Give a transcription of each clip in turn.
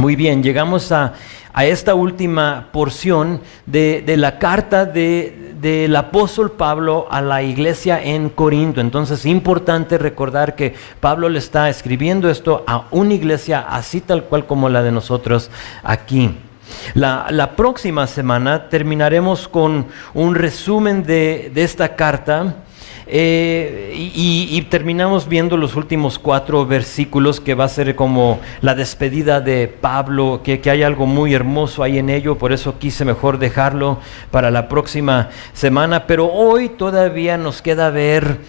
Muy bien, llegamos a esta última porción de la carta del apóstol Pablo a la iglesia en Corinto. Entonces es importante recordar que Pablo le está escribiendo esto a una iglesia así tal cual como la de nosotros aquí. La próxima semana terminaremos con un resumen de esta carta. Y terminamos viendo los últimos 4 versículos, que va a ser como la despedida de Pablo, que hay algo muy hermoso ahí en ello. Por eso quise mejor dejarlo para la próxima semana. Pero hoy todavía nos queda ver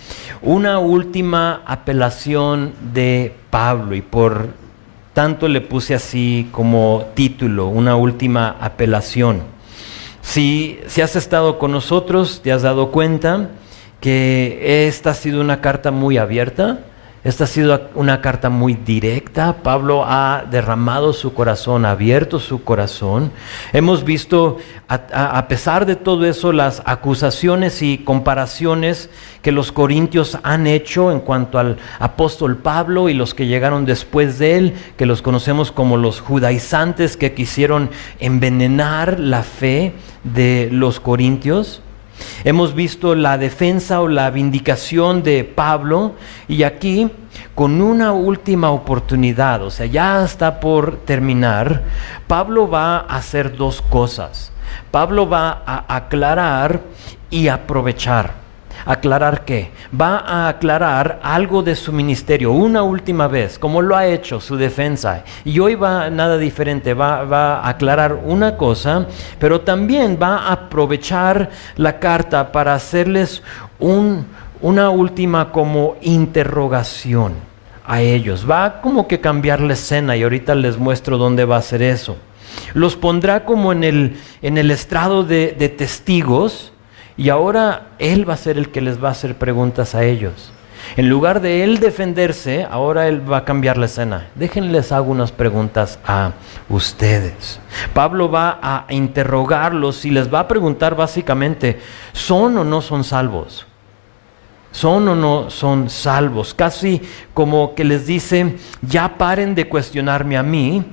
una última apelación de Pablo, y por tanto le puse así como título: una última apelación. Si has estado con nosotros, te has dado cuenta que esta ha sido una carta muy abierta, esta ha sido una carta muy directa. Pablo ha derramado su corazón, ha abierto su corazón. Hemos visto, a pesar de todo eso, las acusaciones y comparaciones que los corintios han hecho en cuanto al apóstol Pablo y los que llegaron después de él, que los conocemos como los judaizantes, que quisieron envenenar la fe de los corintios. Hemos visto la defensa o la vindicación de Pablo, y aquí con una última oportunidad, o sea, ya está por terminar, Pablo va a hacer 2 cosas. Pablo va a aclarar y aprovechar. ¿Aclarar qué? Va a aclarar algo de su ministerio una última vez, como lo ha hecho su defensa. Y hoy va nada diferente, va a aclarar una cosa, pero también va a aprovechar la carta para hacerles una última como interrogación a ellos. Va como que cambiar la escena, y ahorita les muestro dónde va a hacer eso. Los pondrá como en el estrado de testigos. Y ahora él va a ser el que les va a hacer preguntas a ellos. En lugar de él defenderse, ahora él va a cambiar la escena. Déjenles hago unas preguntas a ustedes. Pablo va a interrogarlos y les va a preguntar básicamente: ¿son o no son salvos? ¿Son o no son salvos? Casi como que les dice: ya paren de cuestionarme a mí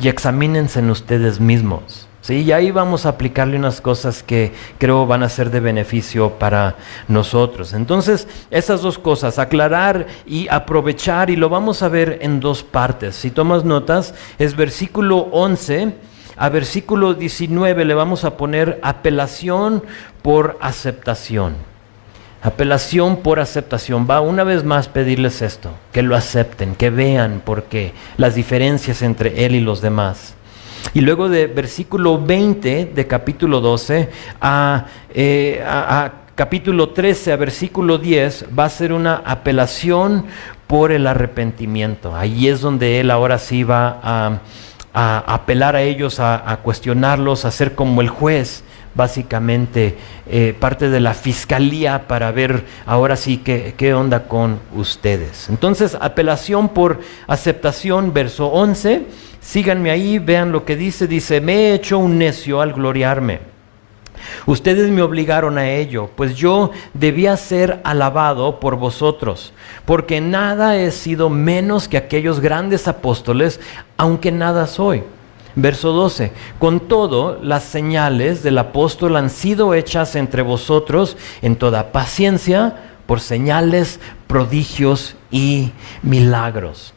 y examínense en ustedes mismos. Sí, y ahí vamos a aplicarle unas cosas que creo van a ser de beneficio para nosotros. Entonces, esas 2 cosas, aclarar y aprovechar, y lo vamos a ver en 2 partes. Si tomas notas, es versículo 11 a versículo 19, le vamos a poner apelación por aceptación. Apelación por aceptación. Va una vez más pedirles esto, que lo acepten, que vean por qué, las diferencias entre él y los demás. Y luego de versículo 20 de capítulo 12 a capítulo 13 a versículo 10 va a ser una apelación por el arrepentimiento. Ahí es donde él ahora sí va a apelar a ellos, a cuestionarlos, a ser como el juez, básicamente parte de la fiscalía, para ver ahora sí qué onda con ustedes. Entonces, apelación por aceptación, verso 11. Síganme ahí, vean lo que dice: me he hecho un necio al gloriarme. Ustedes me obligaron a ello, pues yo debía ser alabado por vosotros, porque nada he sido menos que aquellos grandes apóstoles, aunque nada soy. Verso 12, con todo, las señales del apóstol han sido hechas entre vosotros en toda paciencia, por señales, prodigios y milagros.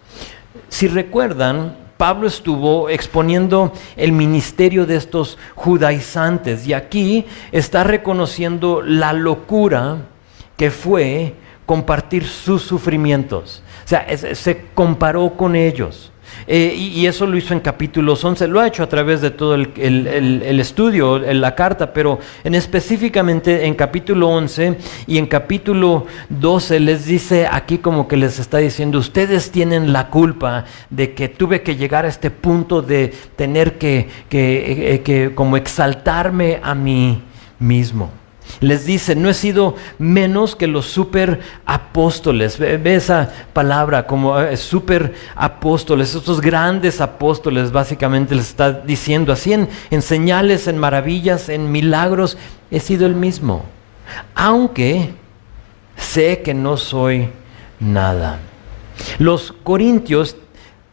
Si recuerdan, Pablo estuvo exponiendo el ministerio de estos judaizantes, y aquí está reconociendo la locura que fue compartir sus sufrimientos. O sea, se comparó con ellos. Y eso lo hizo en capítulos 11, lo ha hecho a través de todo el estudio, la carta, pero específicamente en capítulo 11 y en capítulo 12 les dice aquí, como que les está diciendo: ustedes tienen la culpa de que tuve que llegar a este punto de tener que como exaltarme a mí mismo. Les dice: no he sido menos que los super apóstoles. Ve esa palabra, como super apóstoles, estos grandes apóstoles. Básicamente les está diciendo así: en señales, en maravillas, en milagros, he sido el mismo, aunque sé que no soy nada. Los corintios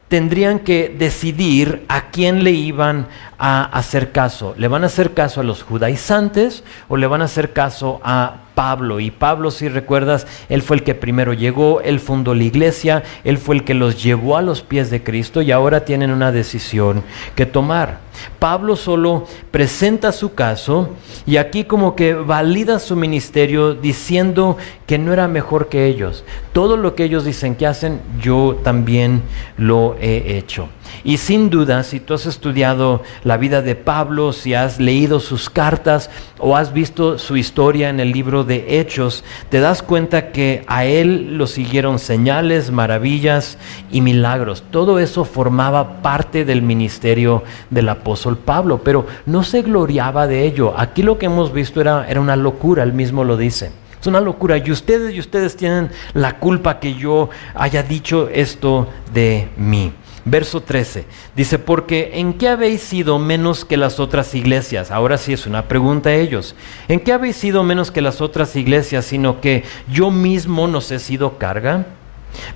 tendrían que decidir a quién le iban a hacer caso. ¿Le van a hacer caso a los judaizantes o le van a hacer caso a Pablo? Y Pablo, si recuerdas, él fue el que primero llegó, él fundó la iglesia, él fue el que los llevó a los pies de Cristo y ahora tienen una decisión que tomar. Pablo solo presenta su caso y aquí como que valida su ministerio diciendo que no era mejor que ellos. Todo lo que ellos dicen que hacen, yo también lo he hecho. Y sin duda, si tú has estudiado la vida de Pablo, si has leído sus cartas o has visto su historia en el libro de Hechos, te das cuenta que a él lo siguieron señales, maravillas y milagros. Todo eso formaba parte del ministerio del apóstol Pablo, pero no se gloriaba de ello. Aquí lo que hemos visto era una locura, él mismo lo dice. Es una locura y ustedes tienen la culpa que yo haya dicho esto de mí. Verso 13, dice, porque ¿en qué habéis sido menos que las otras iglesias? Ahora sí es una pregunta a ellos. ¿En qué habéis sido menos que las otras iglesias, sino que yo mismo nos he sido carga?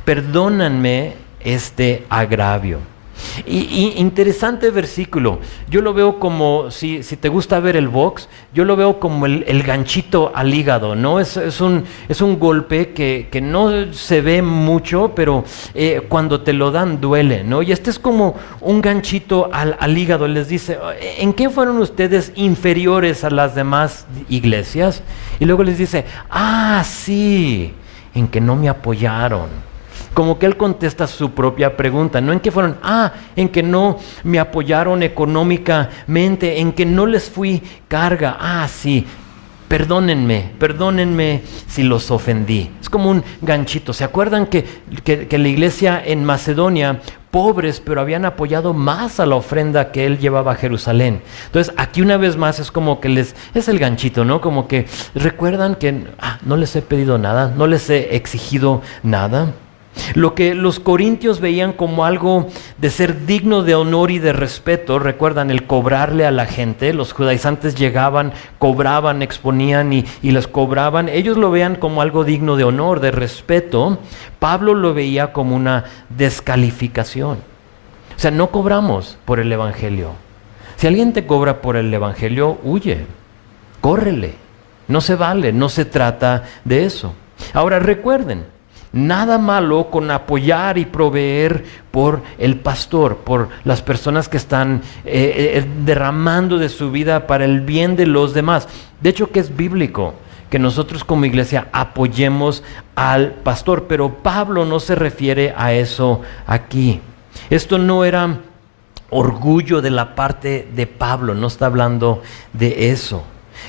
Perdónanme este agravio. Y interesante versículo. Yo lo veo como, si te gusta ver el box, yo lo veo como el ganchito al hígado, ¿no? Es un golpe que no se ve mucho, pero cuando te lo dan duele, ¿no? Y este es como un ganchito al hígado. Les dice, ¿en qué fueron ustedes inferiores a las demás iglesias? Y luego les dice, sí, en que no me apoyaron. Como que él contesta su propia pregunta, no en que fueron, en que no me apoyaron económicamente, en que no les fui carga, sí, perdónenme si los ofendí. Es como un ganchito. ¿Se acuerdan que la iglesia en Macedonia, pobres, pero habían apoyado más a la ofrenda que él llevaba a Jerusalén? Entonces aquí una vez más es como que es el ganchito, ¿no? Como que recuerdan que no les he pedido nada, no les he exigido nada. Lo que los corintios veían como algo de ser digno de honor y de respeto, recuerdan el cobrarle a la gente, los judaizantes llegaban, cobraban, exponían y les cobraban, ellos lo veían como algo digno de honor, de respeto. Pablo lo veía como una descalificación. O sea, no cobramos por el evangelio. Si alguien te cobra por el evangelio, huye, córrele, no se vale, no se trata de eso. Ahora recuerden, nada malo con apoyar y proveer por el pastor, por las personas que están derramando de su vida para el bien de los demás. De hecho, que es bíblico que nosotros como iglesia apoyemos al pastor, pero Pablo no se refiere a eso aquí. Esto no era orgullo de la parte de Pablo, no está hablando de eso.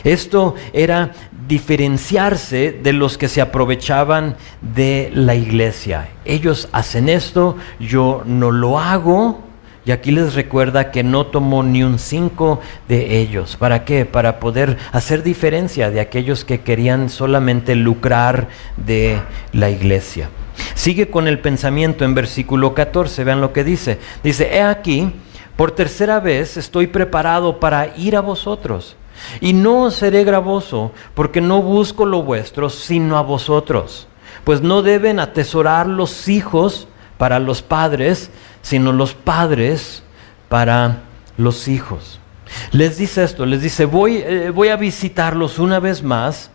Esto era diferenciarse de los que se aprovechaban de la iglesia. Ellos hacen esto, yo no lo hago. Y aquí les recuerda que no tomó ni un 5 de ellos. ¿Para qué? Para poder hacer diferencia de aquellos que querían solamente lucrar de la iglesia. Sigue con el pensamiento en versículo 14, vean lo que dice. Dice, he aquí, por tercera vez estoy preparado para ir a vosotros. Y no os seré gravoso, porque no busco lo vuestro, sino a vosotros. Pues no deben atesorar los hijos para los padres, sino los padres para los hijos. Les dice esto, les dice, voy a visitarlos una vez más,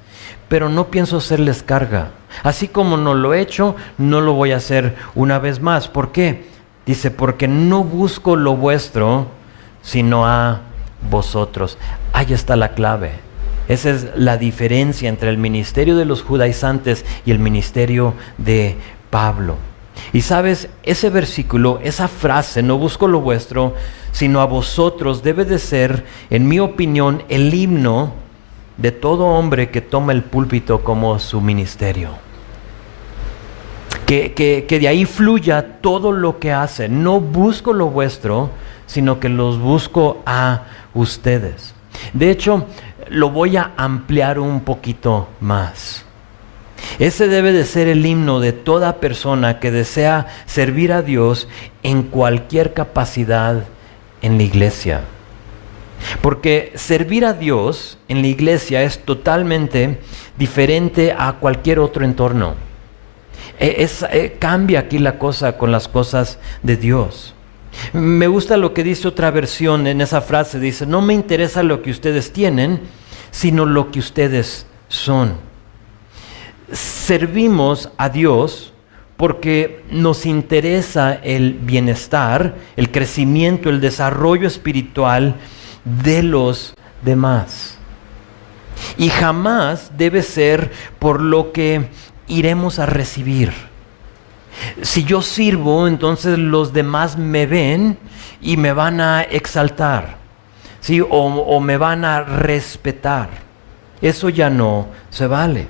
pero no pienso hacerles carga. Así como no lo he hecho, no lo voy a hacer una vez más. ¿Por qué? Dice, porque no busco lo vuestro, sino a vosotros. Ahí está la clave. Esa es la diferencia entre el ministerio de los judaizantes y el ministerio de Pablo. Y sabes, ese versículo, esa frase, no busco lo vuestro, sino a vosotros, debe de ser, en mi opinión, el himno de todo hombre que toma el púlpito como su ministerio. Que de ahí fluya todo lo que hace. No busco lo vuestro, sino que los busco a ustedes. De hecho, lo voy a ampliar un poquito más. Ese debe de ser el himno de toda persona que desea servir a Dios en cualquier capacidad en la iglesia. Porque servir a Dios en la iglesia es totalmente diferente a cualquier otro entorno. Cambia aquí la cosa con las cosas de Dios. Me gusta lo que dice otra versión en esa frase. Dice, no me interesa lo que ustedes tienen, sino lo que ustedes son. Servimos a Dios porque nos interesa el bienestar, el crecimiento, el desarrollo espiritual de los demás. Y jamás debe ser por lo que iremos a recibir. Si yo sirvo, entonces los demás me ven y me van a exaltar, ¿sí? O me van a respetar. Eso ya no se vale.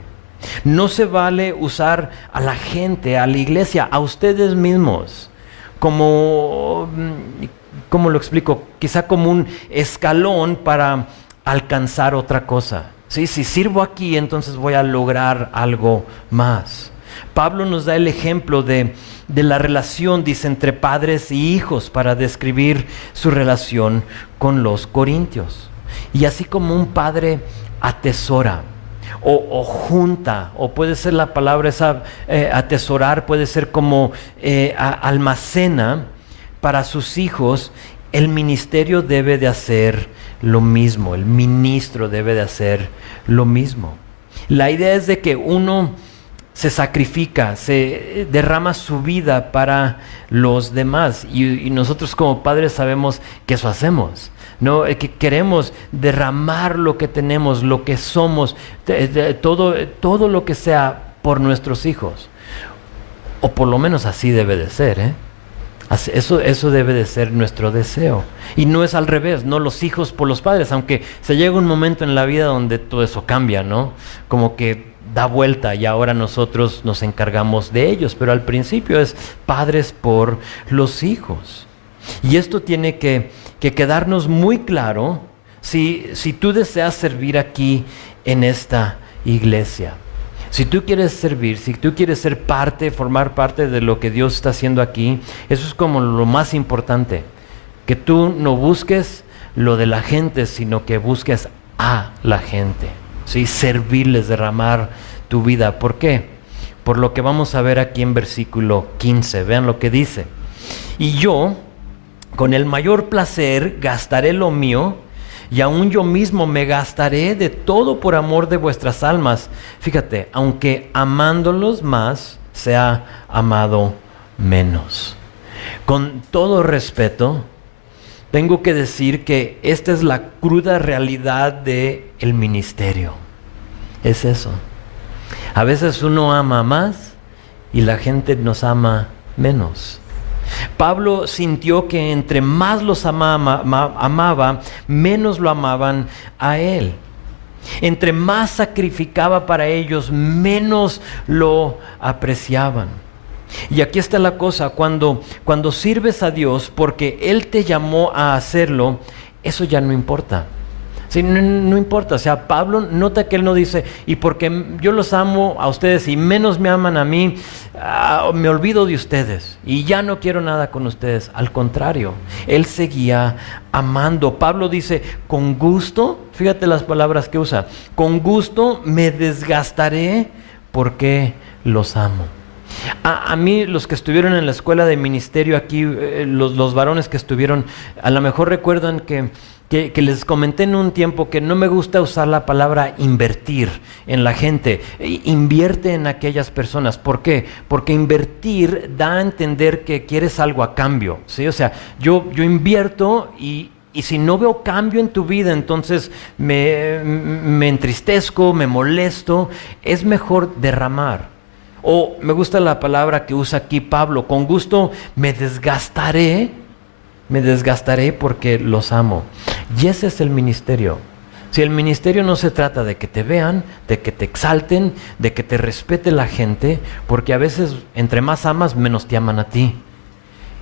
No se vale usar a la gente, a la iglesia, a ustedes mismos, como, ¿cómo lo explico? Quizá como un escalón para alcanzar otra cosa. ¿Sí? Si sirvo aquí, entonces voy a lograr algo más. Pablo nos da el ejemplo de la relación, dice, entre padres y hijos para describir su relación con los corintios. Y así como un padre atesora o junta, o puede ser la palabra esa, atesorar, puede ser como almacena para sus hijos, el ministerio debe de hacer lo mismo, el ministro debe de hacer lo mismo. La idea es de que uno se sacrifica, se derrama su vida para los demás, y nosotros como padres sabemos que eso hacemos, ¿no? Que queremos derramar lo que tenemos, lo que somos, todo lo que sea por nuestros hijos, o por lo menos así debe de ser, ¿eh? Eso debe de ser nuestro deseo. Y no es al revés, no los hijos por los padres, aunque se llega un momento en la vida donde todo eso cambia, ¿no? Como que da vuelta y ahora nosotros nos encargamos de ellos, pero al principio es padres por los hijos. Y esto tiene que quedarnos muy claro si tú deseas servir aquí en esta iglesia. Si tú quieres servir, si tú quieres ser parte, formar parte de lo que Dios está haciendo aquí, eso es como lo más importante. Que tú no busques lo de la gente, sino que busques a la gente. ¿Sí? Servirles, derramar tu vida. ¿Por qué? Por lo que vamos a ver aquí en versículo 15. Vean lo que dice. Y yo, con el mayor placer, gastaré lo mío, y aún yo mismo me gastaré de todo por amor de vuestras almas. Fíjate, aunque amándolos más, sea amado menos. Con todo respeto, tengo que decir que esta es la cruda realidad del ministerio. Es eso. A veces uno ama más y la gente nos ama menos. Pablo sintió que entre más los amaba, menos lo amaban a él. Entre más sacrificaba para ellos, menos lo apreciaban. Y aquí está la cosa, cuando sirves a Dios porque Él te llamó a hacerlo, eso ya no importa. Sí, no importa, o sea, Pablo nota que él no dice, y porque yo los amo a ustedes y menos me aman a mí, me olvido de ustedes y ya no quiero nada con ustedes. Al contrario, él seguía amando. Pablo dice, con gusto, fíjate las palabras que usa, con gusto me desgastaré porque los amo. A mí, los que estuvieron en la escuela de ministerio aquí, los varones que estuvieron, a lo mejor recuerdan que les comenté en un tiempo que no me gusta usar la palabra invertir en la gente. Invierte en aquellas personas. ¿Por qué? Porque invertir da a entender que quieres algo a cambio, ¿sí? O sea, yo invierto y si no veo cambio en tu vida, entonces me entristezco, me molesto. Es mejor derramar. O me gusta la palabra que usa aquí Pablo, con gusto me desgastaré porque los amo. Y ese es el ministerio. Si el ministerio no se trata de que te vean, de que te exalten, de que te respete la gente, porque a veces entre más amas, menos te aman a ti.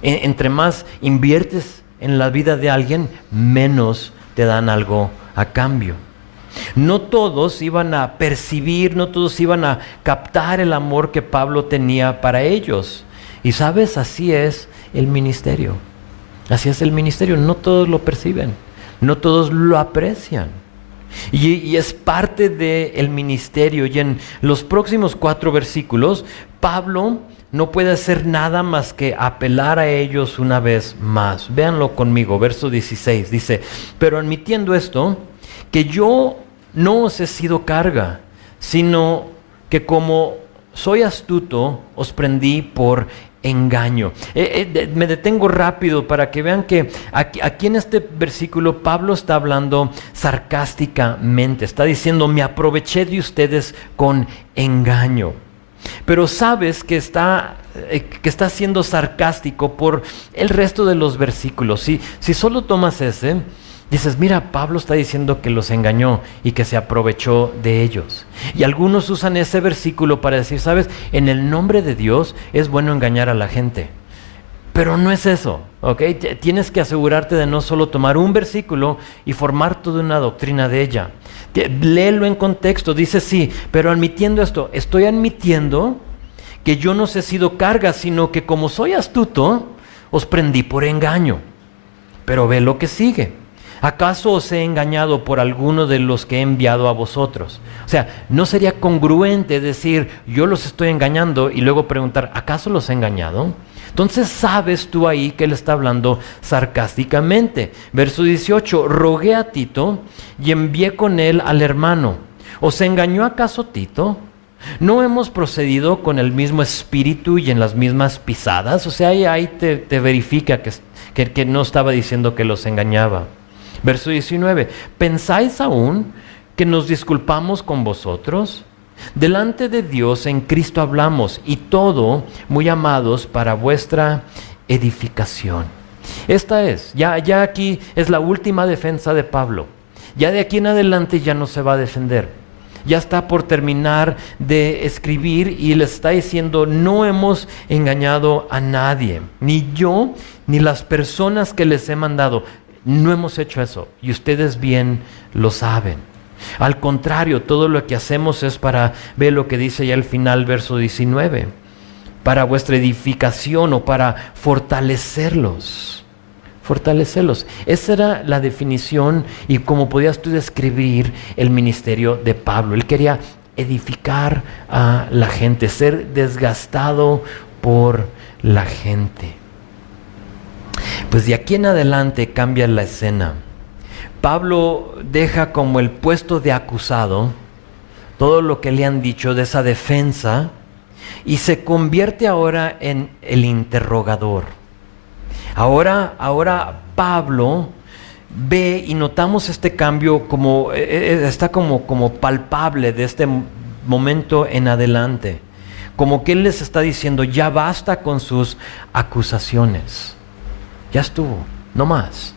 Entre más inviertes en la vida de alguien, menos te dan algo a cambio. No todos iban a percibir, no todos iban a captar el amor que Pablo tenía para ellos. Y sabes, así es el ministerio. Así es el ministerio, no todos lo perciben, no todos lo aprecian. Y es parte del ministerio. Y en los próximos 4 versículos, Pablo no puede hacer nada más que apelar a ellos una vez más. Véanlo conmigo, verso 16. Dice, pero admitiendo esto, que yo no os he sido carga, sino que como soy astuto, os prendí por engaño. Me detengo rápido para que vean que aquí en este versículo Pablo está hablando sarcásticamente. Está diciendo, me aproveché de ustedes con engaño. Pero sabes que está siendo sarcástico por el resto de los versículos. Si solo tomas ese, dices, mira, Pablo está diciendo que los engañó y que se aprovechó de ellos. Y algunos usan ese versículo para decir, sabes, en el nombre de Dios es bueno engañar a la gente. Pero no es eso, ¿ok? Tienes que asegurarte de no solo tomar un versículo y formar toda una doctrina de ella. Léelo en contexto, dice sí, pero admitiendo esto, estoy admitiendo que yo no os he sido carga, sino que como soy astuto, os prendí por engaño. Pero ve lo que sigue. ¿Acaso os he engañado por alguno de los que he enviado a vosotros? O sea, no sería congruente decir, yo los estoy engañando y luego preguntar, ¿acaso los he engañado? Entonces sabes tú ahí que él está hablando sarcásticamente. Verso 18, rogué a Tito y envié con él al hermano. ¿Os engañó acaso Tito? ¿No hemos procedido con el mismo espíritu y en las mismas pisadas? O sea, ahí te verifica que no estaba diciendo que los engañaba. Verso 19, ¿pensáis aún que nos disculpamos con vosotros? Delante de Dios en Cristo hablamos, y todo, muy amados, para vuestra edificación. Esta es, ya aquí es la última defensa de Pablo. Ya de aquí en adelante ya no se va a defender. Ya está por terminar de escribir y les está diciendo, no hemos engañado a nadie, ni yo, ni las personas que les he mandado. No hemos hecho eso, y ustedes bien lo saben. Al contrario, todo lo que hacemos es para, ver lo que dice ya al final, verso 19, para vuestra edificación o para fortalecerlos. Fortalecerlos. Esa era la definición y cómo podías tú describir el ministerio de Pablo. Él quería edificar a la gente, ser desgastado por la gente. Pues de aquí en adelante cambia la escena. Pablo deja como el puesto de acusado todo lo que le han dicho de esa defensa y se convierte ahora en el interrogador. Ahora Pablo ve y notamos este cambio como está como palpable de este momento en adelante. Como que él les está diciendo, ya basta con sus acusaciones. Ya estuvo, no más.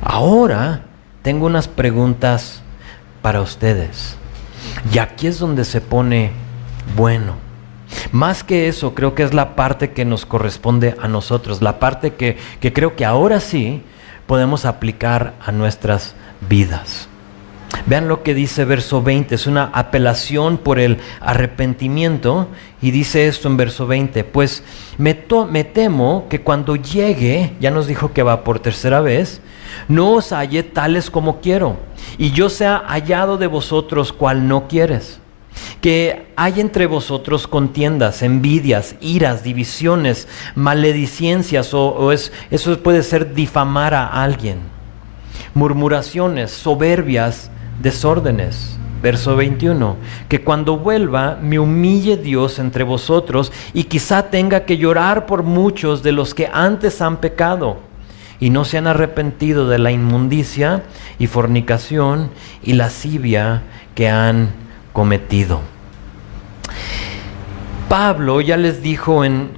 Ahora tengo unas preguntas para ustedes. Y aquí es donde se pone bueno. Más que eso, creo que es la parte que nos corresponde a nosotros. La parte que creo que ahora sí podemos aplicar a nuestras vidas. Vean lo que dice verso 20. Es una apelación por el arrepentimiento. Y dice esto en verso 20. Pues me temo que cuando llegue, ya nos dijo que va por tercera vez, no os halle tales como quiero, y yo sea hallado de vosotros cual no quieres. Que hay entre vosotros contiendas, envidias, iras, divisiones, maledicencias, eso puede ser difamar a alguien, murmuraciones, soberbias, desórdenes. Verso 21, que cuando vuelva me humille Dios entre vosotros y quizá tenga que llorar por muchos de los que antes han pecado y no se han arrepentido de la inmundicia y fornicación y lascivia que han cometido. Pablo ya les dijo en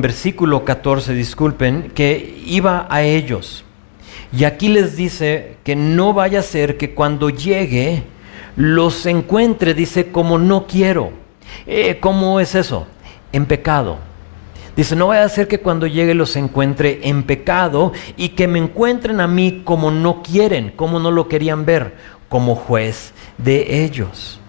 versículo 14, disculpen, que iba a ellos. Y aquí les dice que no vaya a ser que cuando llegue los encuentre, dice, como no quiero. ¿Cómo es eso? En pecado. Dice, no vaya a ser que cuando llegue los encuentre en pecado y que me encuentren a mí como no quieren, como no lo querían ver, como juez de ellos.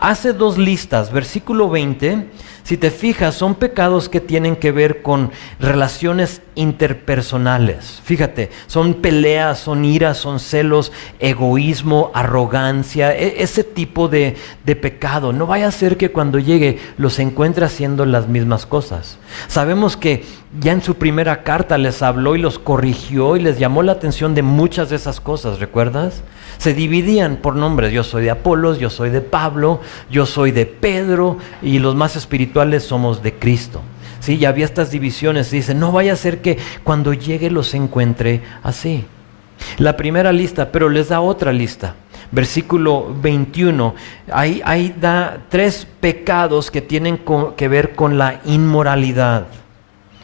Hace 2 listas. Versículo 20 si te fijas, son pecados que tienen que ver con relaciones interpersonales. Fíjate, son peleas, son iras, son celos, egoísmo, arrogancia, ese tipo de pecado. No vaya a ser que cuando llegue los encuentre haciendo las mismas cosas. Sabemos que ya en su primera carta les habló y los corrigió y les llamó la atención de muchas de esas cosas, ¿recuerdas? Se dividían por nombres. Yo soy de Apolos, yo soy de Pablo, yo soy de Pedro, y los más espirituales somos de Cristo. ¿Sí? Ya había estas divisiones. Dice, no vaya a ser que cuando llegue los encuentre así. La primera lista, pero les da otra lista. Versículo 21, ahí da 3 pecados que tienen que ver con la inmoralidad.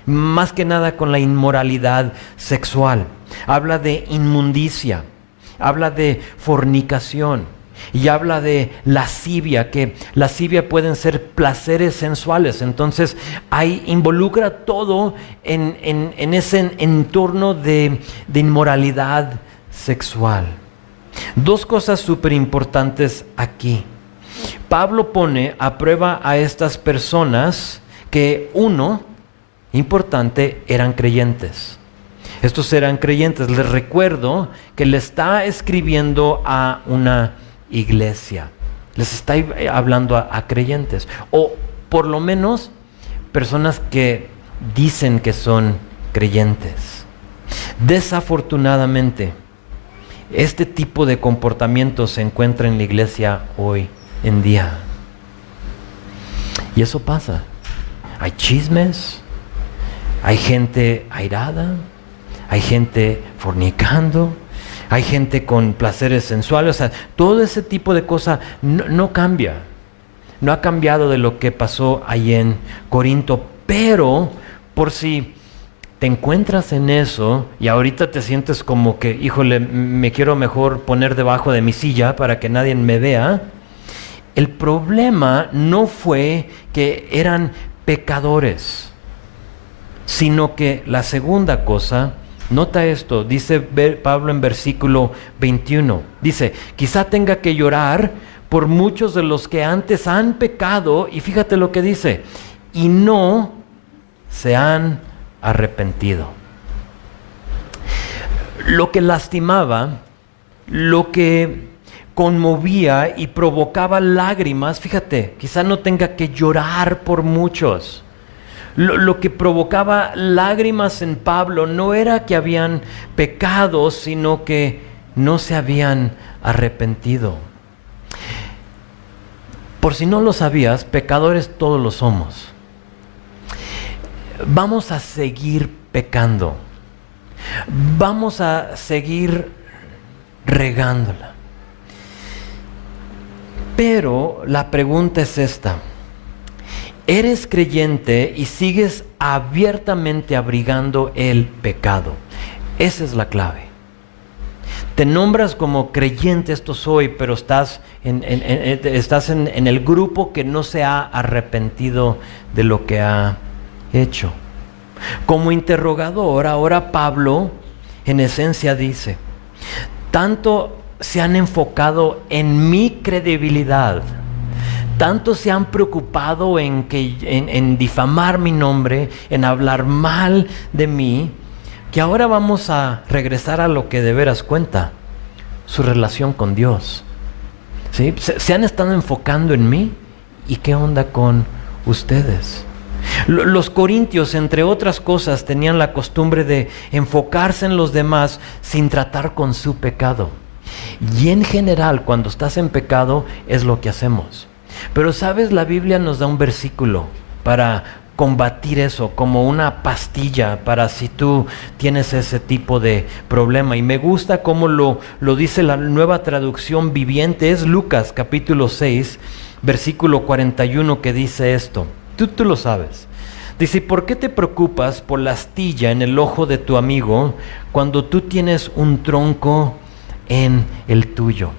Más que nada con la inmoralidad sexual. Habla de inmundicia, habla de fornicación y habla de lascivia, que lascivia pueden ser placeres sensuales. Entonces ahí involucra todo en ese entorno de inmoralidad sexual. 2 cosas súper importantes aquí. Pablo pone a prueba a estas personas que, uno, importante, eran creyentes. Estos eran creyentes. Les recuerdo que le está escribiendo a una iglesia. Les está hablando a creyentes. O por lo menos personas que dicen que son creyentes. Desafortunadamente, este tipo de comportamiento se encuentra en la iglesia hoy en día. Y eso pasa. Hay chismes. Hay gente airada, hay gente fornicando, hay gente con placeres sensuales. O sea, todo ese tipo de cosas no cambia. No ha cambiado de lo que pasó ahí en Corinto. Pero por si te encuentras en eso y ahorita te sientes como que, híjole, me quiero mejor poner debajo de mi silla para que nadie me vea. El problema no fue que eran pecadores, sino que la segunda cosa, nota esto, dice Pablo en versículo 21, dice, quizá tenga que llorar por muchos de los que antes han pecado, y fíjate lo que dice, y no se han arrepentido. Lo que lastimaba, lo que conmovía y provocaba lágrimas, fíjate, quizá no tenga que llorar por muchos. Lo que provocaba lágrimas en Pablo no era que habían pecado, sino que no se habían arrepentido. Por si no lo sabías, pecadores todos lo somos. Vamos a seguir pecando. Vamos a seguir regándola. Pero la pregunta es esta. Eres creyente y sigues abiertamente abrigando el pecado. Esa es la clave. Te nombras como creyente, esto soy, pero estás en el grupo que no se ha arrepentido de lo que ha hecho. Como interrogador, ahora Pablo en esencia dice, tanto se han enfocado en mi credibilidad, tanto se han preocupado en difamar mi nombre, en hablar mal de mí, que ahora vamos a regresar a lo que de veras cuenta, su relación con Dios. ¿Sí? Se han estado enfocando en mí, ¿y qué onda con ustedes? Los corintios, entre otras cosas, tenían la costumbre de enfocarse en los demás sin tratar con su pecado. Y en general, cuando estás en pecado, es lo que hacemos. Pero sabes, la Biblia nos da un versículo para combatir eso, como una pastilla para si tú tienes ese tipo de problema. Y me gusta cómo lo dice la Nueva Traducción Viviente. Es Lucas capítulo 6, versículo 41, que dice esto. Tú lo sabes. Dice, ¿por qué te preocupas por la astilla en el ojo de tu amigo cuando tú tienes un tronco en el tuyo?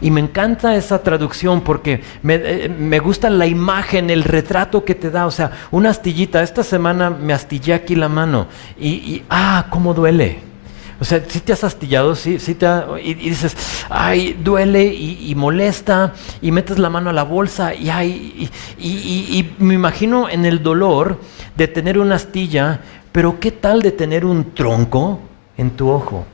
Y me encanta esa traducción porque me gusta la imagen, el retrato que te da. O sea, una astillita. Esta semana me astillé aquí la mano y cómo duele. O sea, si te has astillado, y dices, ay, duele y molesta, y metes la mano a la bolsa, y me imagino en el dolor de tener una astilla, pero ¿qué tal de tener un tronco en tu ojo?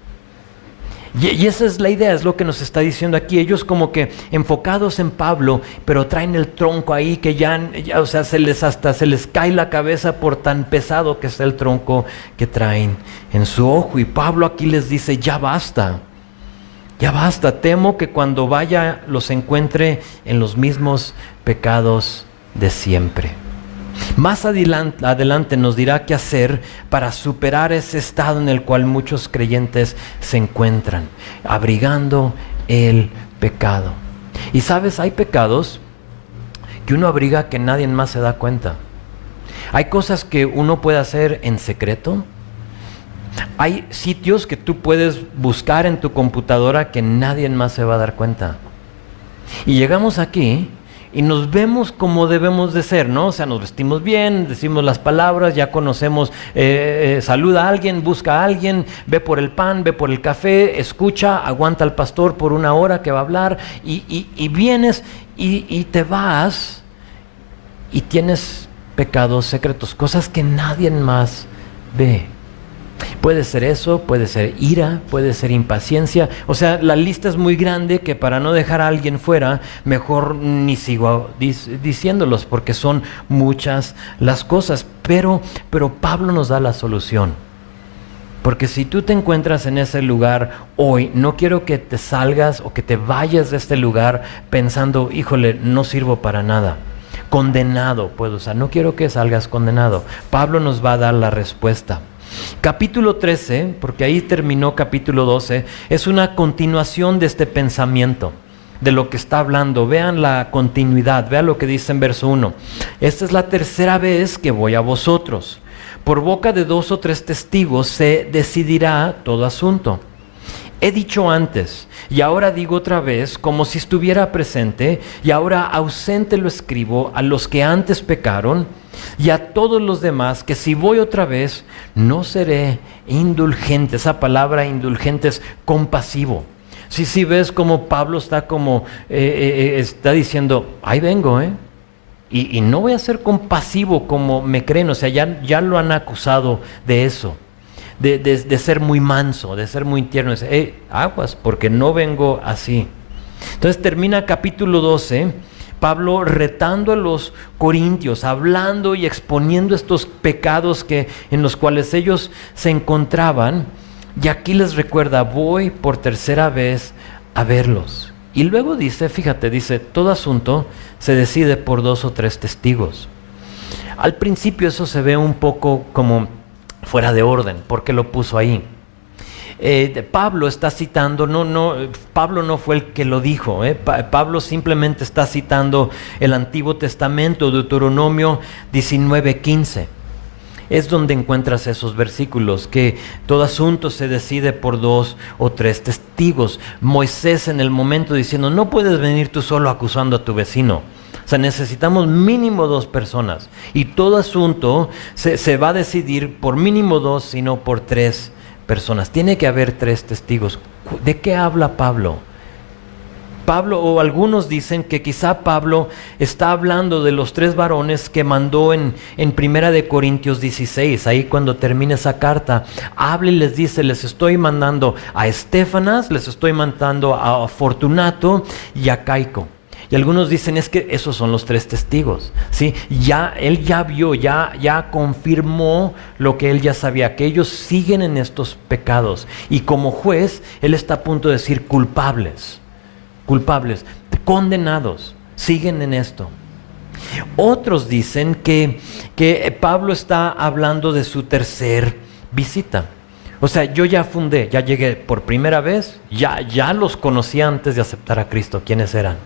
Y esa es la idea, es lo que nos está diciendo aquí. Ellos como que enfocados en Pablo, pero traen el tronco ahí que ya o sea, se les cae la cabeza por tan pesado que es el tronco que traen en su ojo. Y Pablo aquí les dice, ya basta, temo que cuando vaya los encuentre en los mismos pecados de siempre. Más adelante nos dirá qué hacer para superar ese estado en el cual muchos creyentes se encuentran, abrigando el pecado. Y sabes, hay pecados que uno abriga que nadie más se da cuenta. Hay cosas que uno puede hacer en secreto. Hay sitios que tú puedes buscar en tu computadora que nadie más se va a dar cuenta. Y llegamos aquí y nos vemos como debemos de ser, ¿no? O sea, nos vestimos bien, decimos las palabras, ya conocemos, saluda a alguien, busca a alguien, ve por el pan, ve por el café, escucha, aguanta al pastor por 1 hora que va a hablar, y vienes y te vas y tienes pecados secretos, cosas que nadie más ve. Puede ser eso, puede ser ira, puede ser impaciencia. O sea, la lista es muy grande que para no dejar a alguien fuera, mejor ni sigo diciéndolos porque son muchas las cosas. Pero Pablo nos da la solución. Porque si tú te encuentras en ese lugar hoy, no quiero que te salgas o que te vayas de este lugar pensando, híjole, no sirvo para nada. Condenado puedo usar. No quiero que salgas condenado. Pablo nos va a dar la respuesta. Capítulo 13, porque ahí terminó capítulo 12, es una continuación de este pensamiento, de lo que está hablando. Vean la continuidad, vean lo que dice en verso 1. Esta es la tercera vez que voy a vosotros. Por boca de 2 o 3 testigos se decidirá todo asunto. He dicho antes, y ahora digo otra vez, como si estuviera presente, y ahora ausente lo escribo a los que antes pecaron, y a todos los demás, que si voy otra vez, no seré indulgente. Esa palabra indulgente es compasivo. Si ves como Pablo está como, está diciendo, ahí vengo, y no voy a ser compasivo como me creen. O sea, ya lo han acusado de eso. De ser muy manso, de ser muy tierno. Dice, aguas, porque no vengo así. Entonces termina capítulo 12, Pablo retando a los corintios, hablando y exponiendo estos pecados en los cuales ellos se encontraban. Y aquí les recuerda, voy por tercera vez a verlos. Y luego dice, todo asunto se decide por 2 o 3 testigos. Al principio eso se ve un poco como fuera de orden, porque lo puso ahí. Pablo está citando, Pablo no fue el que lo dijo, Pablo simplemente está citando el Antiguo Testamento, Deuteronomio 19:15. Es donde encuentras esos versículos, que todo asunto se decide por 2 o 3 testigos. Moisés en el momento diciendo, no puedes venir tú solo acusando a tu vecino. O sea, necesitamos mínimo 2 personas. Y todo asunto se va a decidir por mínimo 2, sino por 3 personas. Tiene que haber 3 testigos. ¿De qué habla Pablo? Pablo, o algunos dicen que quizá Pablo está hablando de los 3 varones que mandó en 1 de Corintios 16. Ahí cuando termina esa carta, habla y les dice, les estoy mandando a Estéfanas, les estoy mandando a Fortunato y a Caico. Y algunos dicen, es que esos son los 3 testigos, ¿sí? Él ya vio, ya confirmó lo que él ya sabía, que ellos siguen en estos pecados. Y como juez, él está a punto de decir culpables, condenados, siguen en esto. Otros dicen que Pablo está hablando de su tercer visita. O sea, yo ya llegué por primera vez, ya los conocía antes de aceptar a Cristo, ¿quiénes eran?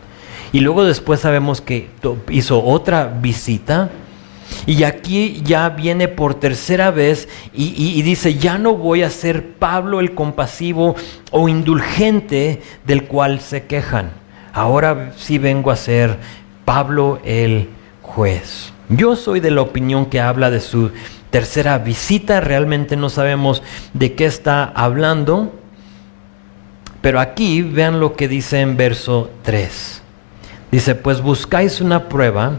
Y luego después sabemos que hizo otra visita y aquí ya viene por tercera vez y dice, ya no voy a ser Pablo el compasivo o indulgente del cual se quejan. Ahora sí vengo a ser Pablo el juez. Yo soy de la opinión que habla de su tercera visita, realmente no sabemos de qué está hablando, pero aquí vean lo que dice en verso 3. Dice, pues buscáis una prueba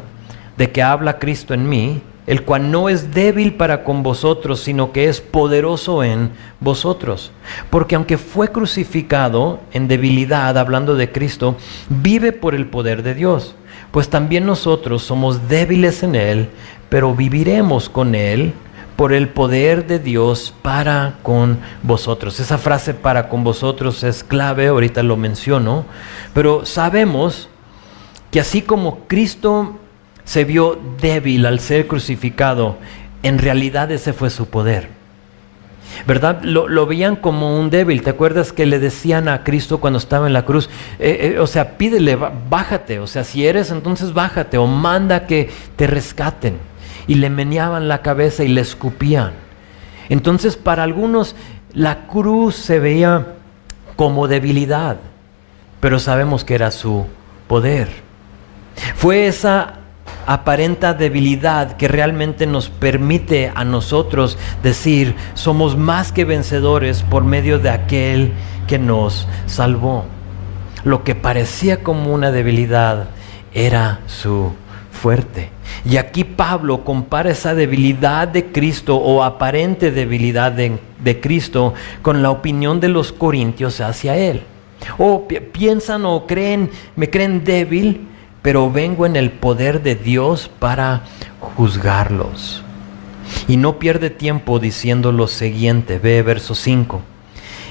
de que habla Cristo en mí, el cual no es débil para con vosotros, sino que es poderoso en vosotros. Porque aunque fue crucificado en debilidad, hablando de Cristo, vive por el poder de Dios. Pues también nosotros somos débiles en Él, pero viviremos con Él por el poder de Dios para con vosotros. Esa frase para con vosotros es clave, ahorita lo menciono, pero sabemos que así como Cristo se vio débil al ser crucificado, en realidad ese fue su poder, ¿verdad? Lo veían como un débil. ¿Te acuerdas que le decían a Cristo cuando estaba en la cruz? O sea, pídele, bájate, o sea, si eres, entonces bájate, o manda que te rescaten. Y le meneaban la cabeza y le escupían. Entonces, para algunos, la cruz se veía como debilidad, pero sabemos que era su poder. Fue esa aparenta debilidad que realmente nos permite a nosotros decir, somos más que vencedores por medio de aquel que nos salvó. Lo que parecía como una debilidad era su fuerte. Y aquí Pablo compara esa debilidad de Cristo o aparente debilidad de Cristo con la opinión de los corintios hacia él. O piensan o creen, me creen débil, pero vengo en el poder de Dios para juzgarlos. Y no pierde tiempo diciendo lo siguiente, ve verso 5.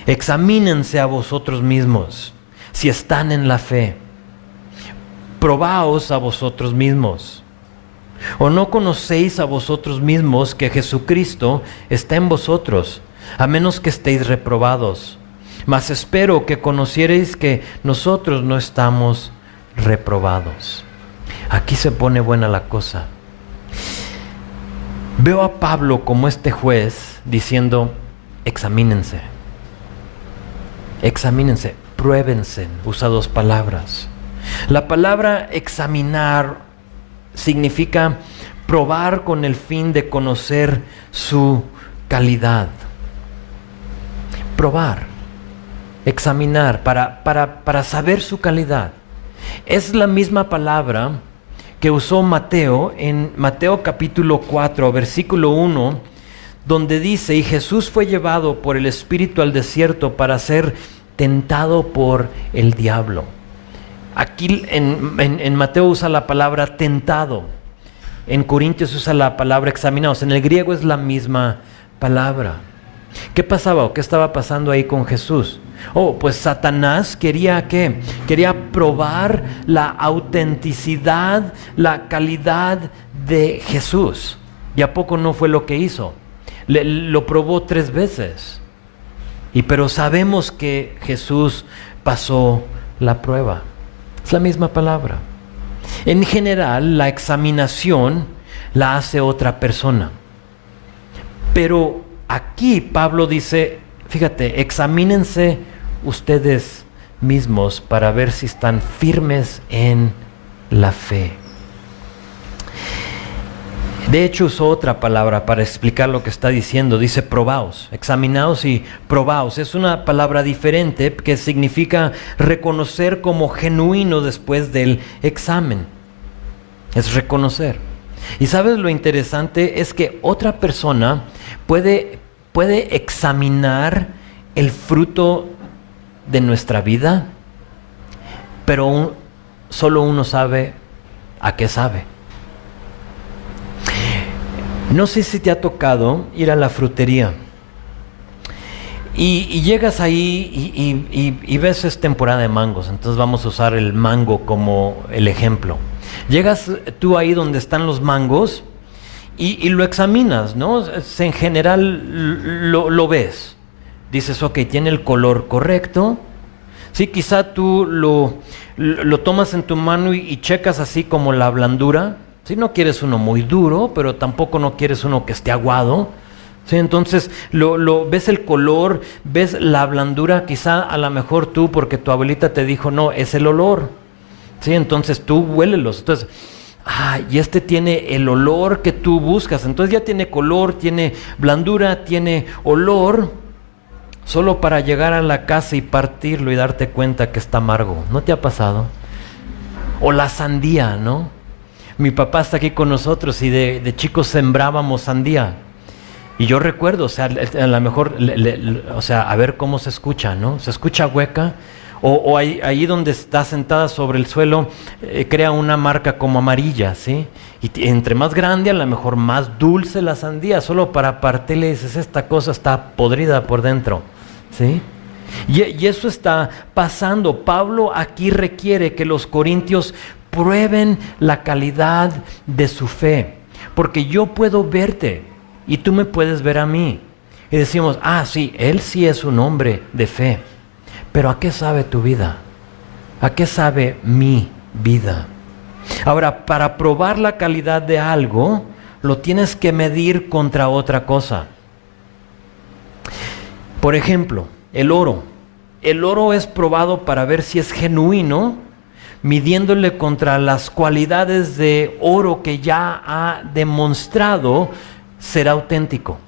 Examínense a vosotros mismos si están en la fe. Probaos a vosotros mismos. ¿O no conocéis a vosotros mismos que Jesucristo está en vosotros, a menos que estéis reprobados? Mas espero que conocierais que nosotros no estamos reprobados. Aquí se pone buena la cosa. Veo a Pablo como este juez diciendo, examínense, pruébense. Usa dos palabras. La palabra examinar significa probar con el fin de conocer su calidad. Probar, examinar para saber su calidad. Es la misma palabra que usó Mateo en Mateo capítulo 4, versículo 1, donde dice, y Jesús fue llevado por el Espíritu al desierto para ser tentado por el diablo. Aquí en Mateo usa la palabra tentado, en Corintios usa la palabra examinados, en el griego es la misma palabra. ¿Qué pasaba o qué estaba pasando ahí con Jesús? Pues Satanás quería ¿qué? Quería probar la autenticidad, la calidad de Jesús. ¿Y a poco no fue lo que hizo? Lo probó 3 veces. Pero sabemos que Jesús pasó la prueba. Es la misma palabra. En general, la examinación la hace otra persona. Pero aquí Pablo dice, fíjate, examínense ustedes mismos para ver si están firmes en la fe. De hecho, usó otra palabra para explicar lo que está diciendo. Dice probaos, examinaos y probaos. Es una palabra diferente que significa reconocer como genuino después del examen. Es reconocer. Y sabes lo interesante es que otra persona puede examinar el fruto de nuestra vida, pero solo uno sabe a qué sabe. No sé si te ha tocado ir a la frutería y llegas ahí y ves es temporada de mangos, entonces vamos a usar el mango como el ejemplo. Llegas tú ahí donde están los mangos y lo examinas, ¿no? En general lo ves. Dices, ok, tiene el color correcto. Sí, quizá tú lo tomas en tu mano y checas así como la blandura. Sí, no quieres uno muy duro, pero tampoco no quieres uno que esté aguado. Sí, entonces ves el color, ves la blandura, quizá a lo mejor tú, porque tu abuelita te dijo, no, es el olor. Sí, entonces tú huélelos. Entonces y este tiene el olor que tú buscas. Entonces ya tiene color, tiene blandura, tiene olor, solo para llegar a la casa y partirlo y darte cuenta que está amargo. ¿No te ha pasado? O la sandía, ¿no? Mi papá está aquí con nosotros y de chicos sembrábamos sandía. Y yo recuerdo, o sea, a lo mejor, o sea, a ver cómo se escucha, ¿no? Se escucha hueca, o ahí donde está sentada sobre el suelo, crea una marca como amarilla, ¿sí? Y entre más grande, a lo mejor más dulce la sandía, solo para partirle dices, esta cosa está podrida por dentro, ¿sí? Y eso está pasando. Pablo aquí requiere que los corintios prueben la calidad de su fe, porque yo puedo verte y tú me puedes ver a mí. Y decimos, sí, él sí es un hombre de fe, pero ¿a qué sabe tu vida? ¿A qué sabe mi vida? Ahora, para probar la calidad de algo, lo tienes que medir contra otra cosa. Por ejemplo, el oro. El oro es probado para ver si es genuino, midiéndole contra las cualidades de oro que ya ha demostrado ser auténtico.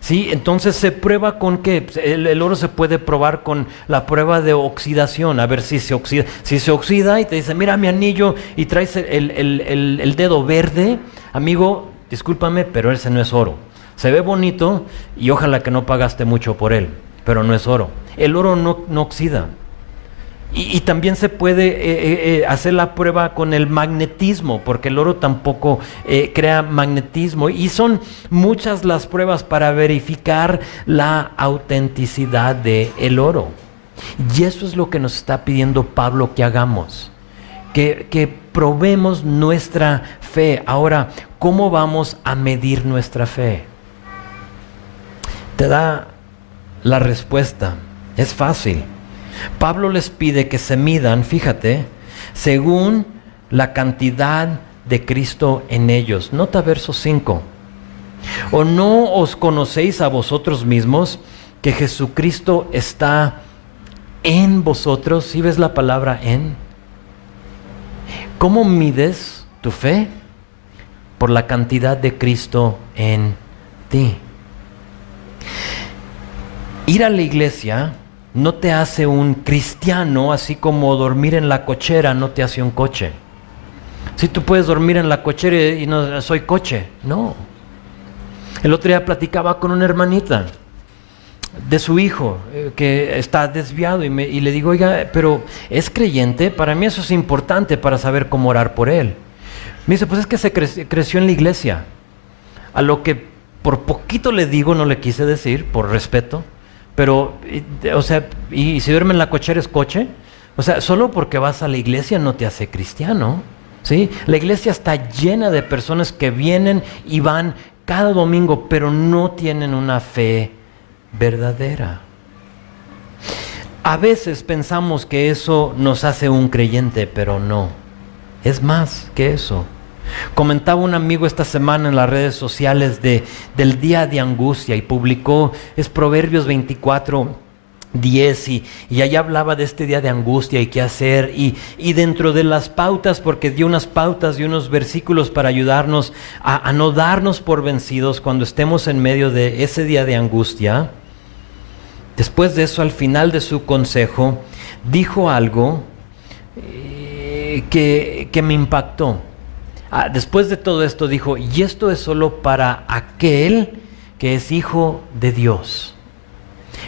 ¿Sí? Entonces se prueba con qué. El oro se puede probar con la prueba de oxidación, a ver si se oxida. Si se oxida y te dice, mira mi anillo, y traes el dedo verde, amigo, discúlpame, pero ese no es oro. Se ve bonito y ojalá que no pagaste mucho por él, pero no es oro. El oro no oxida. Y también se puede hacer la prueba con el magnetismo, porque el oro tampoco crea magnetismo. Y son muchas las pruebas para verificar la autenticidad del oro. Y eso es lo que nos está pidiendo Pablo que hagamos, que probemos nuestra fe. Ahora, ¿cómo vamos a medir nuestra fe? Te da la respuesta. Es fácil. Pablo les pide que se midan, fíjate, según la cantidad de Cristo en ellos. Nota verso 5. ¿O no os conocéis a vosotros mismos que Jesucristo está en vosotros? ¿Sí ves la palabra en? ¿Cómo mides tu fe? Por la cantidad de Cristo en ti. Ir a la iglesia no te hace un cristiano, así como dormir en la cochera no te hace un coche. Si tú puedes dormir en la cochera y no soy coche, no. El otro día platicaba con una hermanita de su hijo que está desviado y le digo, oiga, pero ¿es creyente? Para mí eso es importante para saber cómo orar por él. Me dice, pues es que se creció en la iglesia. A lo que por poquito le digo, no le quise decir, por respeto. Pero, o sea, y si duerme en la cochera es coche. O sea, solo porque vas a la iglesia no te hace cristiano, ¿sí? La iglesia está llena de personas que vienen y van cada domingo, pero no tienen una fe verdadera. A veces pensamos que eso nos hace un creyente, pero no. Es más que eso. Comentaba un amigo esta semana en las redes sociales del día de angustia y publicó, es Proverbios 24:10 y allá hablaba de este día de angustia y qué hacer y dentro de las pautas, porque dio unas pautas y unos versículos para ayudarnos a no darnos por vencidos cuando estemos en medio de ese día de angustia. Después de eso, al final de su consejo, dijo algo que me impactó. Después de todo esto dijo, y esto es solo para aquel que es hijo de Dios.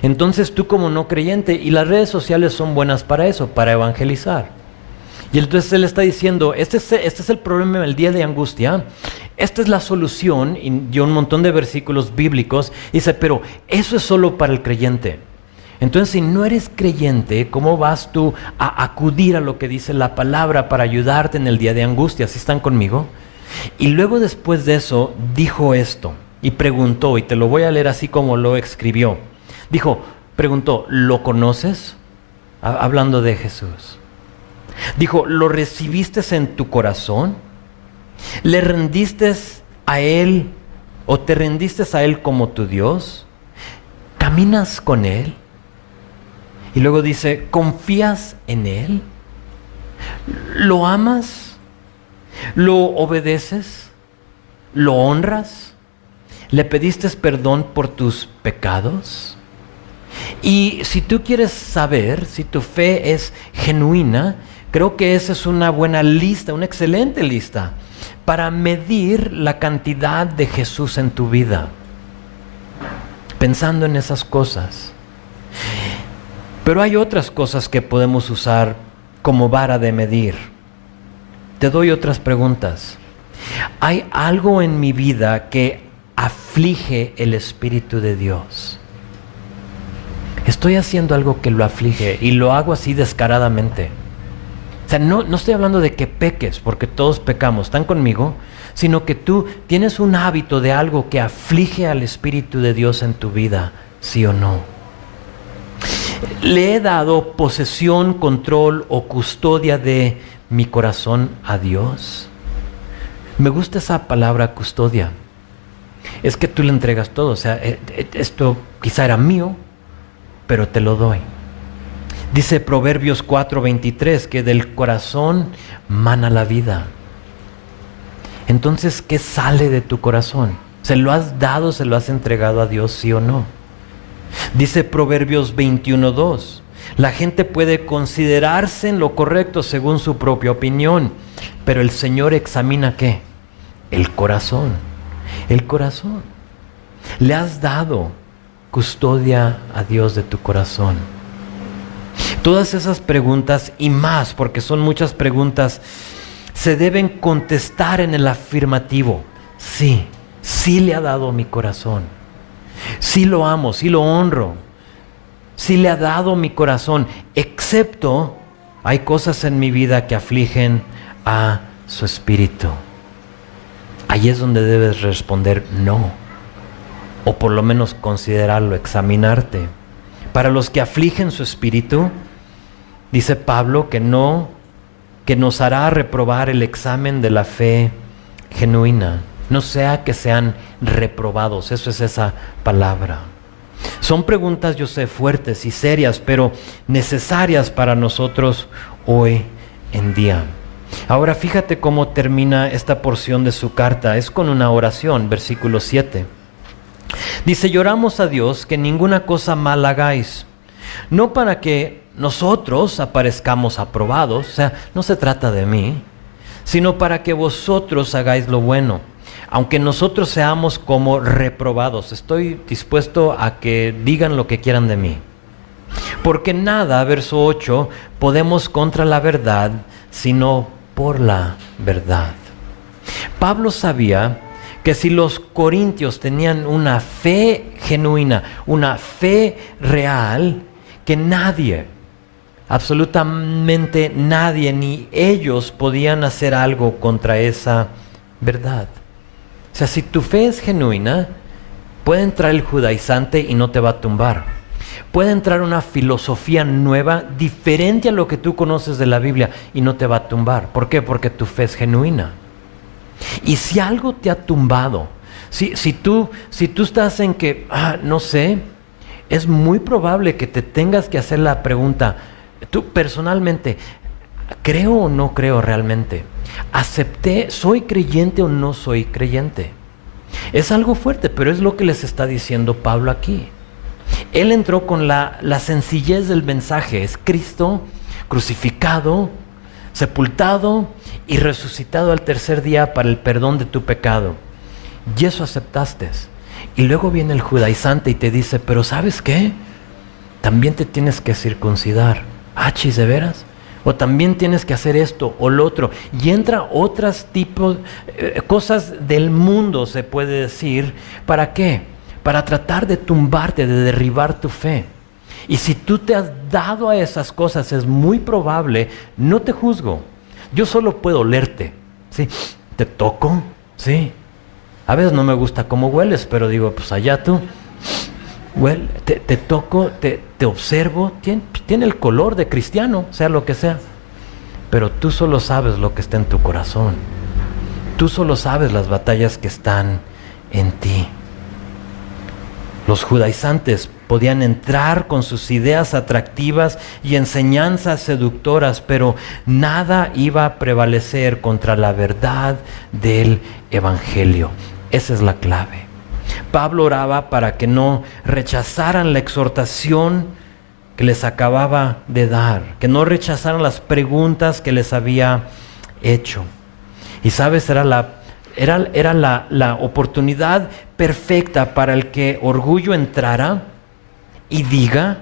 Entonces tú como no creyente, y las redes sociales son buenas para eso, para evangelizar. Y entonces él está diciendo, este es el problema del día de angustia, esta es la solución, y dio un montón de versículos bíblicos, y dice, pero eso es solo para el creyente. Entonces, si no eres creyente, ¿cómo vas tú a acudir a lo que dice la palabra para ayudarte en el día de angustia? ¿Sí están conmigo? Y luego después de eso, dijo esto y preguntó, y te lo voy a leer así como lo escribió. Preguntó, ¿lo conoces? Hablando de Jesús. Dijo, ¿lo recibiste en tu corazón? ¿Le rendiste a Él o te rendiste a Él como tu Dios? ¿Caminas con Él? Y luego dice, ¿confías en Él? ¿Lo amas? ¿Lo obedeces? ¿Lo honras? ¿Le pediste perdón por tus pecados? Y si tú quieres saber si tu fe es genuina, creo que esa es una buena lista, una excelente lista para medir la cantidad de Jesús en tu vida. Pensando en esas cosas. Pero hay otras cosas que podemos usar como vara de medir. Te doy otras preguntas. ¿Hay algo en mi vida que aflige el Espíritu de Dios? Estoy haciendo algo que lo aflige y lo hago así descaradamente. O sea, no estoy hablando de que peques, porque todos pecamos, ¿están conmigo? Sino que tú tienes un hábito de algo que aflige al Espíritu de Dios en tu vida, ¿sí o no? ¿Le he dado posesión, control o custodia de mi corazón a Dios? Me gusta esa palabra custodia. Es que tú le entregas todo, o sea, esto quizá era mío, pero te lo doy. Dice Proverbios 4:23 que del corazón mana la vida. Entonces, ¿qué sale de tu corazón? ¿Se lo has dado, se lo has entregado a Dios, sí o no? Dice Proverbios 21:2, la gente puede considerarse en lo correcto según su propia opinión, pero el Señor examina ¿qué? El corazón. El corazón. ¿Le has dado custodia a Dios de tu corazón? Todas esas preguntas y más, porque son muchas preguntas, se deben contestar en el afirmativo. Sí, sí le ha dado mi corazón. Sí lo amo, sí lo honro. Sí le ha dado mi corazón, excepto hay cosas en mi vida que afligen a su espíritu. Ahí es donde debes responder no. O por lo menos considerarlo, examinarte. Para los que afligen su espíritu, dice Pablo que nos hará reprobar el examen de la fe genuina. No sea que sean reprobados, eso es esa palabra. Son preguntas, yo sé, fuertes y serias, pero necesarias para nosotros hoy en día. Ahora fíjate cómo termina esta porción de su carta. Es con una oración, versículo 7. Dice, lloramos a Dios que ninguna cosa mal hagáis, no para que nosotros aparezcamos aprobados, o sea, no se trata de mí, sino para que vosotros hagáis lo bueno, aunque nosotros seamos como reprobados. Estoy dispuesto a que digan lo que quieran de mí. Porque nada, verso 8, podemos contra la verdad, sino por la verdad. Pablo sabía que si los corintios tenían una fe genuina, una fe real, que nadie, absolutamente nadie, ni ellos podían hacer algo contra esa verdad. O sea, si tu fe es genuina, puede entrar el judaizante y no te va a tumbar. Puede entrar una filosofía nueva, diferente a lo que tú conoces de la Biblia, y no te va a tumbar. ¿Por qué? Porque tu fe es genuina. Y si algo te ha tumbado, si tú estás en que, no sé, es muy probable que te tengas que hacer la pregunta, tú personalmente, ¿creo o no creo realmente? ¿Acepté, soy creyente o no soy creyente? Es algo fuerte, pero es lo que les está diciendo Pablo aquí. Él entró con la sencillez del mensaje, es Cristo crucificado, sepultado y resucitado al tercer día para el perdón de tu pecado. Y eso aceptaste. Y luego viene el judaizante y te dice, pero ¿sabes qué? También te tienes que circuncidar. ¿Chis, de veras? O también tienes que hacer esto o lo otro. Y entra otros tipos, cosas del mundo, se puede decir. ¿Para qué? Para tratar de tumbarte, de derribar tu fe. Y si tú te has dado a esas cosas, es muy probable, no te juzgo. Yo solo puedo olerte. ¿Sí? ¿Te toco? Sí. A veces no me gusta cómo hueles, pero digo, pues allá tú. Te toco, te observo, tiene el color de cristiano, sea lo que sea. Pero tú solo sabes lo que está en tu corazón. Tú solo sabes las batallas que están en ti. Los judaizantes podían entrar con sus ideas atractivas y enseñanzas seductoras, pero nada iba a prevalecer contra la verdad del Evangelio. Esa es la clave. Pablo oraba para que no rechazaran la exhortación que les acababa de dar, que no rechazaran las preguntas que les había hecho. Y sabes, era la oportunidad perfecta para el que orgullo entrara y diga: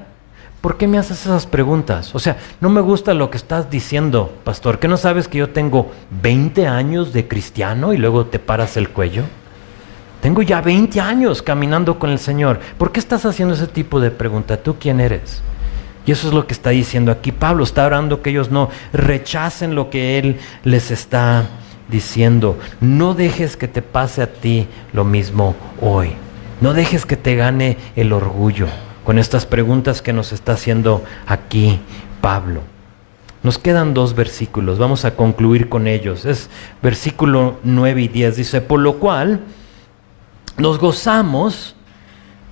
¿por qué me haces esas preguntas? O sea, no me gusta lo que estás diciendo, pastor. ¿Qué no sabes que yo tengo 20 años de cristiano y luego te paras el cuello? Tengo ya 20 años caminando con el Señor. ¿Por qué estás haciendo ese tipo de pregunta? ¿Tú quién eres? Y eso es lo que está diciendo aquí Pablo. Está orando que ellos no rechacen lo que Él les está diciendo. No dejes que te pase a ti lo mismo hoy. No dejes que te gane el orgullo con estas preguntas que nos está haciendo aquí Pablo. Nos quedan 2 versículos. Vamos a concluir con ellos. Es versículo 9 y 10. Dice: por lo cual nos gozamos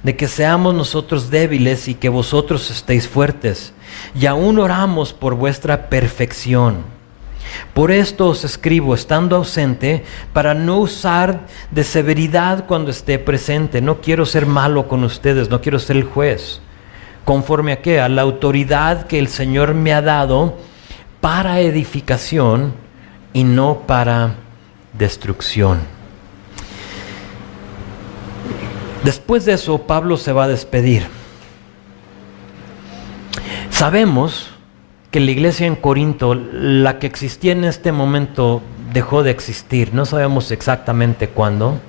de que seamos nosotros débiles y que vosotros estéis fuertes, y aún oramos por vuestra perfección. Por esto os escribo, estando ausente, para no usar de severidad cuando esté presente. No quiero ser malo con ustedes, no quiero ser el juez. ¿Conforme a qué? A la autoridad que el Señor me ha dado para edificación y no para destrucción. Después de eso, Pablo se va a despedir. Sabemos que la iglesia en Corinto, la que existía en este momento, dejó de existir. No sabemos exactamente cuándo,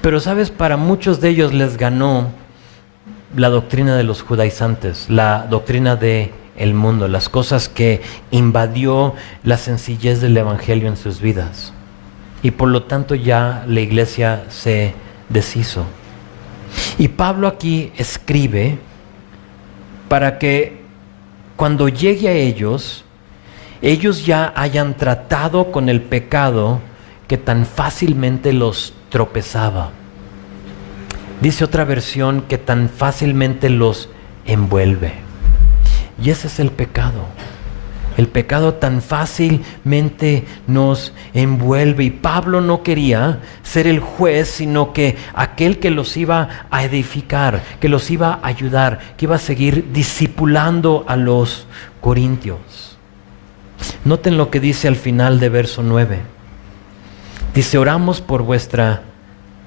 pero sabes, para muchos de ellos les ganó la doctrina de los judaizantes, la doctrina del mundo, las cosas que invadió la sencillez del evangelio en sus vidas. Y por lo tanto ya la iglesia se deshizo. Y Pablo aquí escribe para que cuando llegue a ellos ya hayan tratado con el pecado que tan fácilmente los tropezaba. Dice otra versión que tan fácilmente los envuelve. Y ese es el pecado. El pecado tan fácilmente nos envuelve. Y Pablo no quería ser el juez, sino que aquel que los iba a edificar, que los iba a ayudar, que iba a seguir discipulando a los corintios. Noten lo que dice al final de verso 9. Dice: oramos por vuestra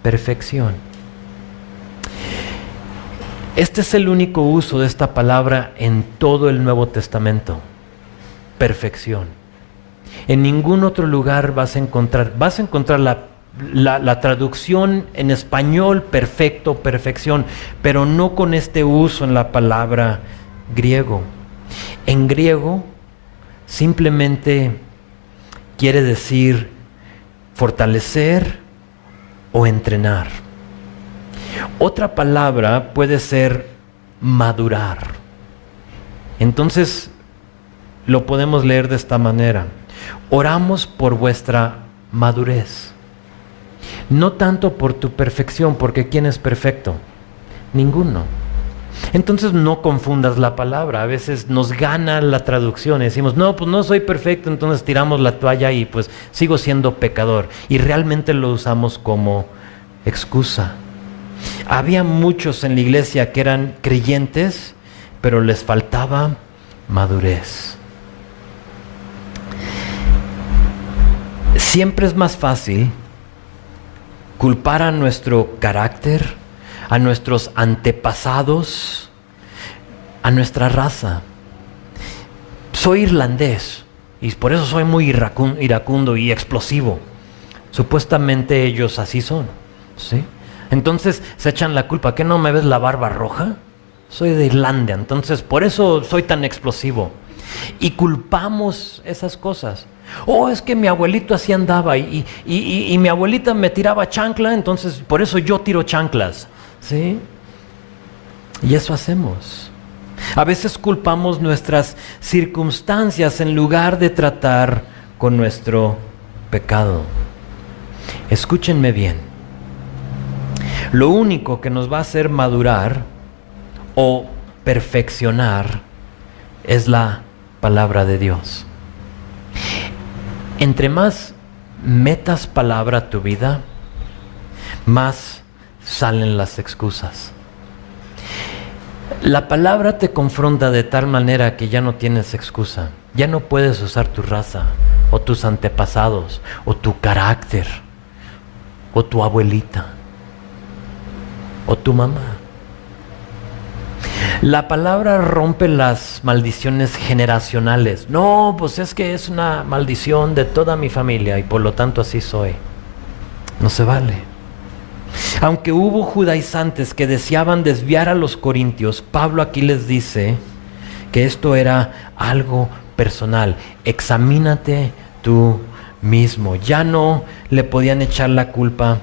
perfección. Este es el único uso de esta palabra en todo el Nuevo Testamento. Perfección. En ningún otro lugar vas a encontrar la traducción en español perfecto, perfección, pero no con este uso en la palabra griego. En griego simplemente quiere decir fortalecer o entrenar. Otra palabra puede ser madurar. Entonces lo podemos leer de esta manera: oramos por vuestra madurez. No tanto por tu perfección, porque ¿quién es perfecto? Ninguno. Entonces no confundas la palabra. A veces nos gana la traducción y decimos: no, pues no soy perfecto, entonces tiramos la toalla y pues sigo siendo pecador. Y realmente lo usamos como excusa. Había muchos en la iglesia que eran creyentes, pero les faltaba madurez. Siempre es más fácil culpar a nuestro carácter, a nuestros antepasados, a nuestra raza. Soy irlandés y por eso soy muy iracundo y explosivo. Supuestamente ellos así son, ¿sí? Entonces se echan la culpa. ¿Qué no me ves la barba roja? Soy de Irlanda, entonces por eso soy tan explosivo. Y culpamos esas cosas. Oh, es que mi abuelito así andaba y mi abuelita me tiraba chancla, entonces por eso yo tiro chanclas, ¿sí? Y eso hacemos. A veces culpamos nuestras circunstancias en lugar de tratar con nuestro pecado. Escúchenme bien. Lo único que nos va a hacer madurar o perfeccionar es la palabra de Dios. Entre más metas palabra a tu vida, más salen las excusas. La palabra te confronta de tal manera que ya no tienes excusa. Ya no puedes usar tu raza, o tus antepasados, o tu carácter, o tu abuelita, o tu mamá. La palabra rompe las maldiciones generacionales. No, pues es que es una maldición de toda mi familia y por lo tanto así soy. No se vale. Aunque hubo judaizantes que deseaban desviar a los corintios, Pablo aquí les dice que esto era algo personal. Examínate tú mismo. Ya no le podían echar la culpa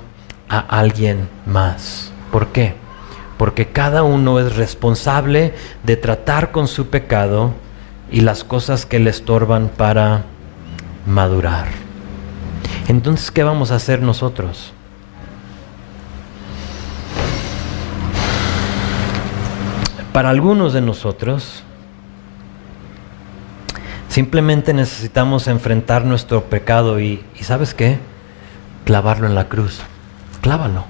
a alguien más. ¿Por qué? Porque cada uno es responsable de tratar con su pecado y las cosas que le estorban para madurar. Entonces, ¿qué vamos a hacer nosotros? Para algunos de nosotros, simplemente necesitamos enfrentar nuestro pecado y ¿sabes qué? Clavarlo en la cruz. Clávalo.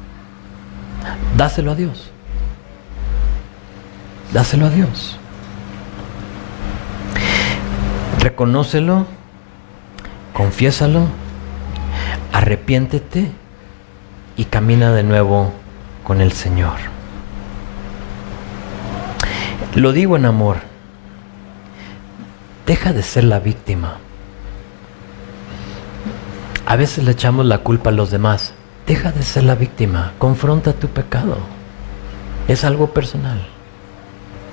Dáselo a Dios. Dáselo a Dios. Reconócelo, confiésalo, arrepiéntete y camina de nuevo con el Señor. Lo digo en amor. Deja de ser la víctima. A veces le echamos la culpa a los demás. Deja de ser la víctima. Confronta tu pecado. Es algo personal.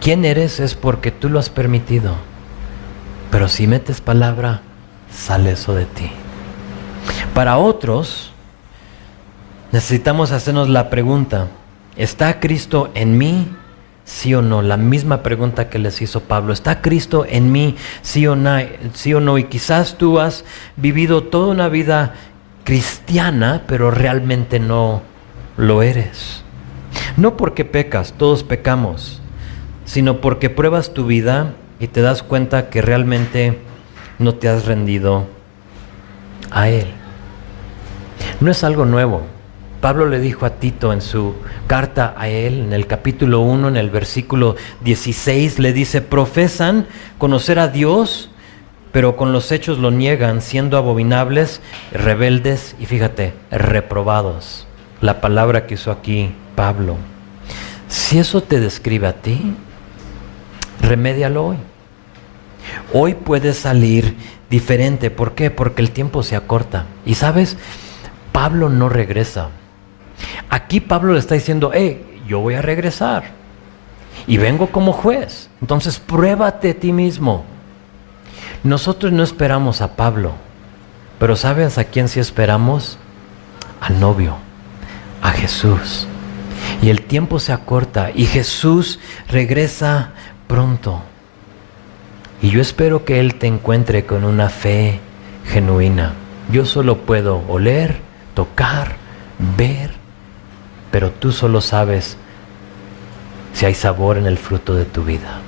Quién eres es porque tú lo has permitido. Pero si metes palabra, sale eso de ti. Para otros, necesitamos hacernos la pregunta: ¿está Cristo en mí? ¿Sí o no? La misma pregunta que les hizo Pablo. ¿Está Cristo en mí? ¿Sí o no? ¿Sí o no? Y quizás tú has vivido toda una vida cristiana, pero realmente no lo eres. No porque pecas, todos pecamos, sino porque pruebas tu vida y te das cuenta que realmente no te has rendido a Él. No es algo nuevo. Pablo le dijo a Tito en su carta a él, en el capítulo 1, en el versículo 16, le dice: profesan conocer a Dios, pero con los hechos lo niegan, siendo abominables, rebeldes y fíjate, reprobados. La palabra que usó aquí Pablo. Si eso te describe a ti, remédialo hoy. Hoy puedes salir diferente. ¿Por qué? Porque el tiempo se acorta. Y sabes, Pablo no regresa. Aquí Pablo le está diciendo: yo voy a regresar y vengo como juez. Entonces pruébate a ti mismo. Nosotros no esperamos a Pablo, pero ¿sabes a quién sí esperamos? Al novio, a Jesús. Y el tiempo se acorta y Jesús regresa pronto. Y yo espero que Él te encuentre con una fe genuina. Yo solo puedo oler, tocar, ver, pero tú solo sabes si hay sabor en el fruto de tu vida.